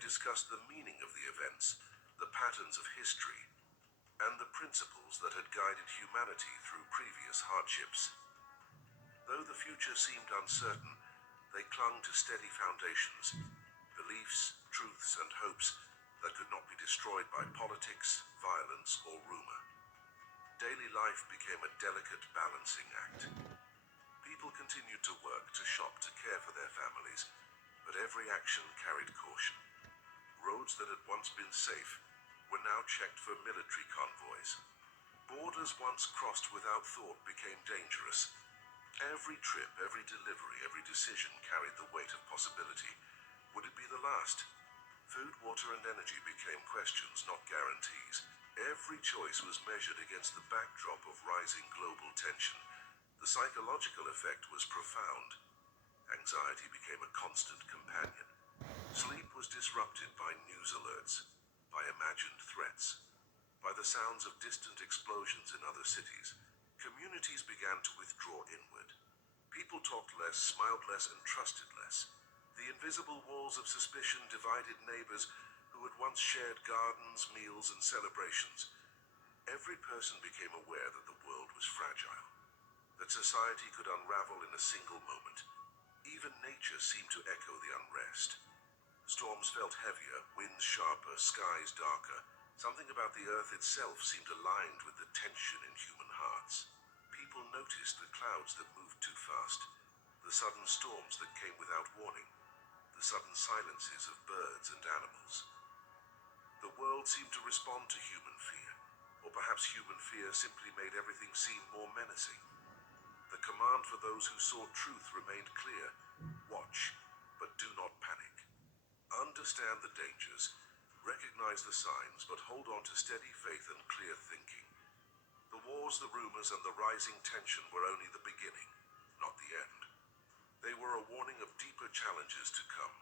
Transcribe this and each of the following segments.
discussed the meaning of the events, the patterns of history, and the principles that had guided humanity through previous hardships. Though the future seemed uncertain, they clung to steady foundations, beliefs, truths, and hopes that could not be destroyed by politics, violence, or rumor. Daily life became a delicate balancing act. People continued to work, to shop, to care for their families, but every action carried caution. Roads that had once been safe were now checked for military convoys. Borders once crossed without thought became dangerous. Every trip, every delivery, every decision carried the weight of possibility. Would it be the last? Food, water, and energy became questions, not guarantees. Every choice was measured against the backdrop of rising global tension. The psychological effect was profound. Anxiety became a constant companion. Sleep was disrupted by news alerts, by imagined threats, by the sounds of distant explosions in other cities. Communities began to withdraw inward. People talked less, smiled less, and trusted less. The invisible walls of suspicion divided neighbors who had once shared gardens, meals, and celebrations. Every person became aware that the world was fragile, that society could unravel in a single moment. Even nature seemed to echo the unrest. Storms felt heavier, winds sharper, skies darker. Something about the earth itself seemed aligned with the tension in human hearts. People noticed the clouds that moved too fast, the sudden storms that came without warning, the sudden silences of birds and animals. The world seemed to respond to human fear, or perhaps human fear simply made everything seem more menacing. The command for those who sought truth remained clear: watch, but do not panic. Understand the dangers, recognize the signs, but hold on to steady faith and clear thinking. The wars, the rumors, and the rising tension were only the beginning, not the end. They were a warning of deeper challenges to come,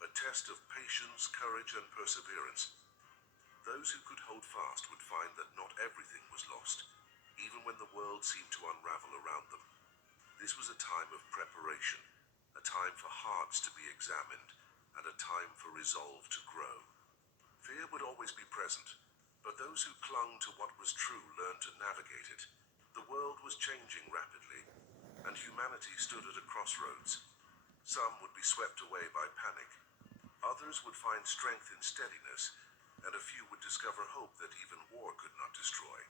a test of patience, courage, and perseverance. Those who could hold fast would find that not everything was lost, even when the world seemed to unravel around them. This was a time of preparation, a time for hearts to be examined, and a time for resolve to grow. Fear would always be present, but those who clung to what was true learned to navigate it. The world was changing rapidly, and humanity stood at a crossroads. Some would be swept away by panic. Others would find strength in steadiness, and a few would discover hope that even war could not destroy.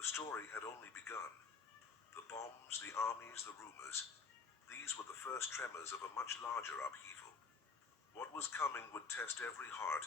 The story had only begun. The bombs, the armies, the rumors, these were the first tremors of a much larger upheaval. What was coming would test every heart